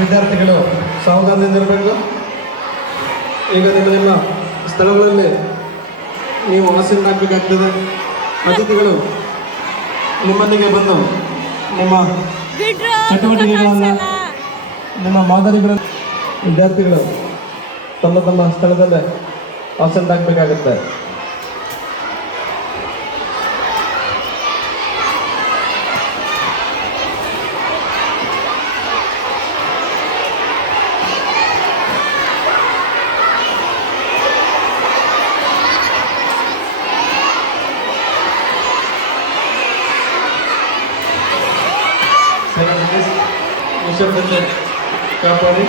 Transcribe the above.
ವಿದ್ಯಾರ್ಥಿಗಳು ಸಾವಧಾನದಿಂದಿರಬೇಕು. ಈಗ ನಿಮ್ಮ ಸ್ಥಳಗಳಲ್ಲಿ ನೀವು ಆಸೀನ ಹಾಕಬೇಕಾಗ್ತದೆ. ಅತಿಥಿಗಳು ನಿಮ್ಮೊಂದಿಗೆ ಬಂದು ನಿಮ್ಮ ಚಟುವಟಿಕೆಗಳನ್ನು ನಿಮ್ಮ ಮಾದರಿಗಳನ್ನು ವಿದ್ಯಾರ್ಥಿಗಳು ತಮ್ಮ ತಮ್ಮ ಸ್ಥಳದಲ್ಲೇ ಆಸೀನ ಹಾಕಬೇಕಾಗುತ್ತೆ. ನಿಶಬ್ದತೆ ಕಾಪಾಡಿ.